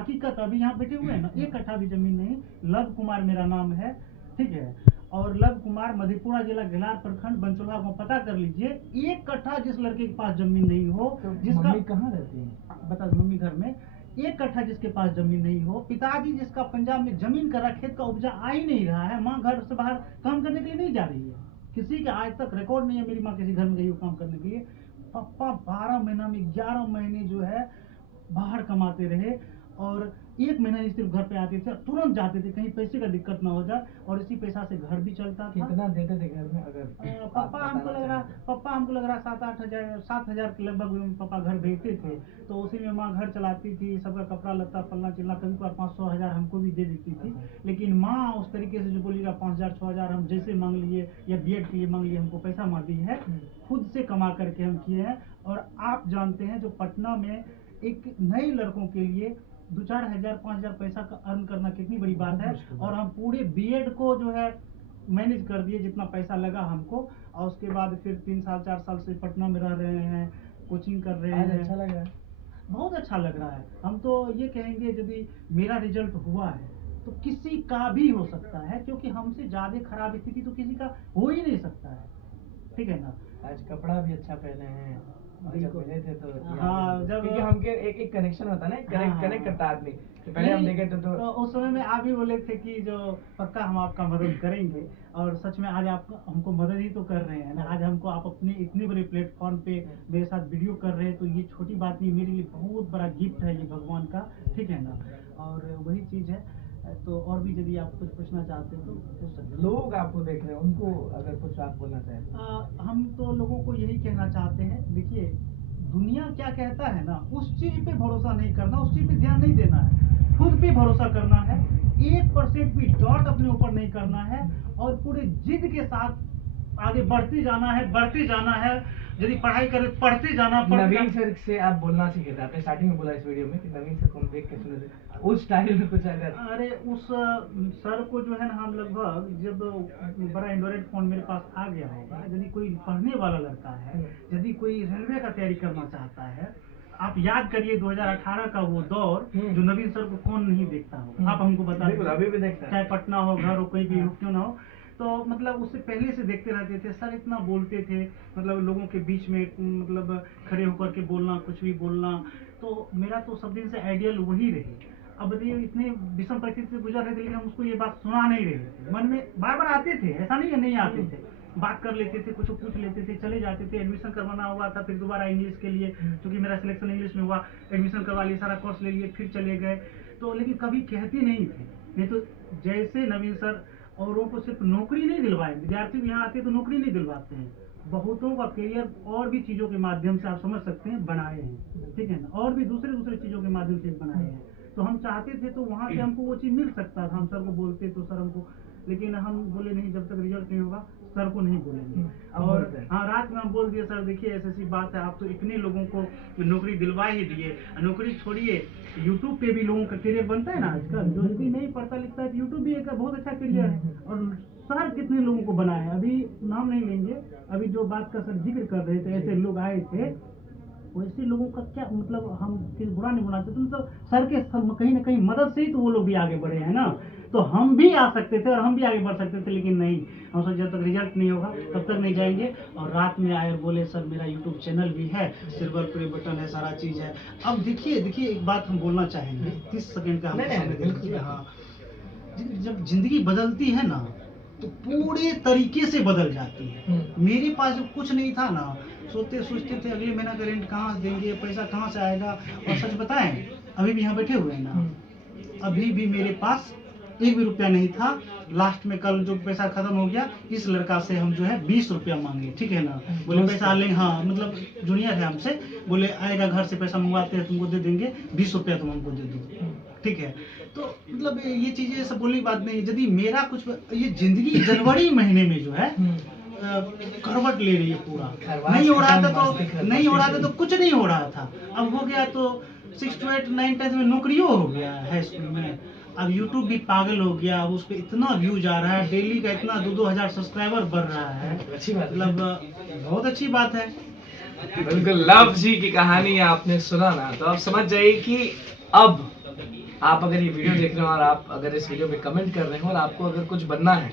हकीकत अभी यहाँ बैठे हुए हैं ना, 1 कट्ठा भी जमीन नहीं। लव कुमार मेरा नाम है, ठीक है। और लव कुमार, मधेपुरा जिला घेलार प्रखंड बंचोला को पता कर लीजिए। 1 कट्ठा जिस लड़के के पास जमीन नहीं हो, तो जिसका मम्मी कहाँ रहती है? बता, मम्मी घर में। 1 कट्ठा जिसके पास जमीन नहीं हो, पिताजी जिसका पंजाब में जमीन करा, खेत का उपजा आ ही नहीं रहा है, माँ घर से बाहर काम करने के लिए नहीं जा रही है, किसी के आज तक रिकॉर्ड नहीं है मेरी माँ किसी घर में गई हो काम करने के लिए। पापा 12 महीना में 11 महीने जो है बाहर कमाते रहे, और 1 महीना ही सिर्फ घर पे आते थे, तुरंत जाते थे, कहीं पैसे का दिक्कत ना हो जाए, और इसी पैसा से घर भी चलता था। कितना देते थे घर में? अगर पापा हमको लग रहा 7-8 हज़ार के लगभग पापा घर भेजते थे, तो उसी में माँ घर चलाती थी, सबका कपड़ा लत्ता फलना चिल्ला, कभी कभार 500 हज़ार हमको भी दे देती थी। लेकिन माँ उस तरीके से जो बोलेगा 5,000 6,000 हम जैसे मांग लिए, या बीएड के लिए मांग लिए, हमको पैसा मार दी है, खुद से कमा करके हम किए हैं। और आप जानते हैं जो पटना में एक नए लड़कों के लिए 2-4 हज़ार 5,000 पैसा का अर्न करना कितनी बड़ी बात है। और हम पूरे बीएड को जो है मैनेज कर दिए, जितना पैसा लगा हमको, और उसके बाद फिर 3 साल 4 साल से पटना में रह रहे हैं, कोचिंग कर रहे हैं। अच्छा लग रहा है? बहुत अच्छा लग रहा है। हम तो ये कहेंगे यदि मेरा रिजल्ट हुआ है तो किसी का भी हो सकता है, क्योंकि हमसे ज्यादा खराब स्थिति तो किसी का हो ही नहीं सकता है, ठीक है ना। आज कपड़ा भी अच्छा पहने हैं, जब मिले थे तो हाँ, जब क्योंकि हमके एक कनेक्शन होता है ना, कनेक्ट करता है आदमी। तो पहले हम देखे थे तो उस समय में आप भी बोले थे कि जो पक्का हम आपका मदद करेंगे, और सच में आज आप हमको मदद ही तो कर रहे हैं ना। आज हमको आप अपने इतने बड़े प्लेटफॉर्म पे मेरे साथ वीडियो कर रहे हैं, तो ये छोटी बात नहीं, मेरे लिए बहुत बड़ा गिफ्ट है ये भगवान का, ठीक है ना। और वही चीज़ है। तो और भी यदि आप कुछ पूछना चाहते हैं तो पूछ सकते हैं। लोग आपको देख रहे हैं, उनको अगर कुछ आप बोलना चाहें? हम तो लोगों को यही कहना चाहते हैं, देखिए दुनिया क्या कहता है ना, उस चीज पे भरोसा नहीं करना, उस चीज पे ध्यान नहीं देना है, खुद पे भरोसा करना है। 1% भी डॉट अपने ऊपर नहीं करना है, और पूरे जिद के साथ आगे बढ़ते जाना है। यदि पढ़ाई करे पढ़ते जाना। नवीन सर से आप बोलना सीखे थे, आपने स्टार्टिंग में बोला इस वीडियो में कि नवीन सर को हम देख के सुने थे, उस स्टाइल में कुछ अगर। अरे उस सर को जो है ना, हम लगभग जब बड़ा एंड्रॉइड फोन मेरे पास आ गया होगा, यदि कोई पढ़ने वाला लड़का है, यदि कोई रेलवे का तैयारी करना चाहता है, आप याद करिए 2018 का वो दौर, जो नवीन सर को कौन नहीं देखता हो, आप हमको बता दीजिए। अभी भी देखता है, चाहे पटना हो, घर हो, कोई भी हो, क्यों ना हो, तो मतलब उससे पहले से देखते रहते थे। सर इतना बोलते थे, मतलब लोगों के बीच में मतलब खड़े होकर के बोलना, कुछ भी बोलना, तो मेरा तो सब दिन से आइडियल वही रहे। अब ये इतने विषम परिस्थिति से गुजर रहे थे, लेकिन हम उसको ये बात सुना नहीं रहे थे, मन में बार बार आते थे, ऐसा नहीं है नहीं आते थे, बात कर लेते थे, कुछ पूछ लेते थे, चले जाते थे। एडमिशन करवाना हुआ था, फिर दोबारा इंग्लिश के लिए, क्योंकि मेरा सिलेक्शन इंग्लिश में हुआ, एडमिशन करवा लिए, सारा कोर्स ले लिए, फिर चले गए। तो लेकिन कभी कहते नहीं थे। नहीं तो जैसे नवीन सर औरों को सिर्फ नौकरी नहीं दिलवाए, विद्यार्थी यहाँ आते तो नौकरी नहीं दिलवाते हैं, बहुतों का करियर और भी चीजों के माध्यम से आप समझ सकते हैं बनाए हैं, ठीक है ना, और भी दूसरे चीजों के माध्यम से बनाए हैं। तो हम चाहते थे तो वहाँ से हमको वो चीज मिल सकता था, हम सर को बोलते तो सर हमको, लेकिन हम बोले नहीं, जब तक रिजल्ट नहीं होगा सर को नहीं बोलेंगे। और हाँ, रात में हम बोल दिए, सर देखिए ऐसी बात है, आप तो इतने लोगों को नौकरी दिलवा ही दिए, नौकरी छोड़िए, यूट्यूब पे भी लोगों का करियर बनता है ना आजकल, जो भी नहीं पढ़ता लिखता है, यूट्यूब भी एक बहुत अच्छा करियर है। और सर कितने लोगों को बनाए, अभी नाम नहीं लेंगे, अभी जो बात का सर जिक्र कर रहे थे, ऐसे लोग आए थे, वैसे लोगों का क्या मतलब, हम किसी बुरा नहीं बनाते, तो मतलब सर के कहीं ना कहीं मदद से ही तो वो लोग भी आगे बढ़े हैं ना। तो हम भी आ सकते थे और हम भी आगे बढ़ सकते थे, लेकिन नहीं, हम सोचे जब तक रिजल्ट नहीं होगा तब तक नहीं जाएंगे। और रात में आए और बोले सर मेरा यूट्यूब चैनल भी है, सिल्वर प्ले बटन है, सारा चीज़ है। अब देखिए एक बात हम बोलना चाहेंगे, 30 सेकंड का हम। हाँ, जब जिंदगी बदलती है ना तो पूरे तरीके से बदल जाती है। मेरे पास जब कुछ नहीं था ना, सोचते थे अगले महीना का रेंट कहाँ से देंगे, पैसा कहाँ से आएगा। और सच बताएं, अभी भी यहाँ बैठे हुए हैं ना, अभी भी मेरे पास 1 भी रुपया नहीं था। लास्ट में कल जो पैसा खत्म हो गया, इस लड़का से हम जो है 20 रुपया मांगे, ठीक है ना, बोले पैसा लेंगे, हाँ मतलब जूनियर है हमसे, बोले आएगा घर से पैसा मंगवाते हैं, तुमको दे देंगे, 20 रुपया तुम हमको दे दो, ठीक है। तो मतलब ये चीजें सब बोलने की बात नहीं। यदि मेरा कुछ, ये जिंदगी जनवरी महीने में जो है करवट ले रही है, पूरा नहीं हो रहा था तो कुछ नहीं हो रहा था, अब हो गया तो 6 to 8 9 10 में नौकरियों हो गया है स्कूल में। अब YouTube भी पागल हो गया, अब उस पर इतना व्यूज आ रहा है, डेली का इतना 2-2 हज़ार सब्सक्राइबर बढ़ रहा है, अच्छी बात, मतलब बहुत अच्छी बात है। बिल्कुल, लव जी की कहानी आपने सुना ना, तो आप समझ जाइए कि अब आप अगर ये वीडियो देख रहे हो और आप अगर इस वीडियो में कमेंट कर रहे हो और आपको अगर कुछ बनना है,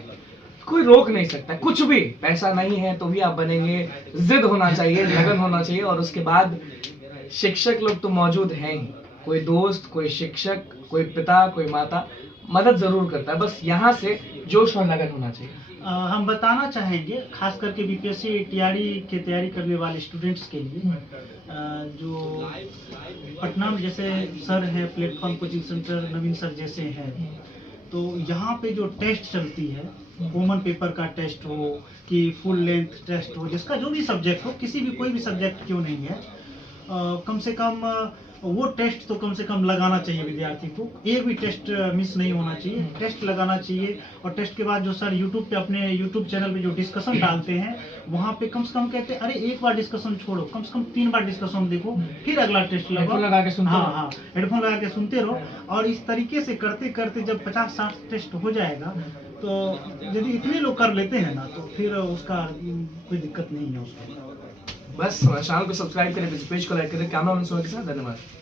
कोई रोक नहीं सकता, कुछ भी। पैसा नहीं है तो भी आप बनेंगे, जिद होना चाहिए, लगन होना चाहिए। और उसके बाद शिक्षक लोग तो मौजूद हैं ही, कोई दोस्त, कोई शिक्षक, कोई पिता, कोई माता मदद जरूर करता है। बस यहाँ से जोश और लगन होना चाहिए। हम बताना चाहेंगे खास करके बीपीएससी टीआरई की तैयारी करने वाले स्टूडेंट्स के लिए, जो पटना में जैसे सर है, प्लेटफॉर्म कोचिंग सेंटर नवीन सर जैसे हैं, तो यहाँ पे जो टेस्ट चलती है, कॉमन पेपर का टेस्ट हो कि फुल लेंथ टेस्ट हो, जिसका जो भी सब्जेक्ट हो, किसी भी कोई भी सब्जेक्ट क्यों नहीं है, कम से कम वो टेस्ट तो कम से कम लगाना चाहिए विद्यार्थी को। एक भी टेस्ट मिस नहीं होना चाहिए, टेस्ट लगाना चाहिए। और टेस्ट के बाद जो सर यूट्यूब पे अपने यूट्यूब चैनल पे जो डिस्कशन डालते हैं, वहाँ पे कम से कम कहते हैं अरे एक बार डिस्कशन छोड़ो, कम से कम 3 बार डिस्कशन देखो, फिर अगला टेस्ट लगाओ। हेडफोन लगा के सुनते हाँ रहो। हाँ, हेडफोन लगा के सुनते रहो। और इस तरीके से करते करते जब 50-60 टेस्ट हो जाएगा, तो यदि इतने लोग कर लेते हैं ना, तो फिर उसका कोई दिक्कत नहीं है उसको। बस चैनल को सब्सक्राइब करें, पेज को लाइक करें। कैमरा मैन सोहेल के साथ धन्यवाद।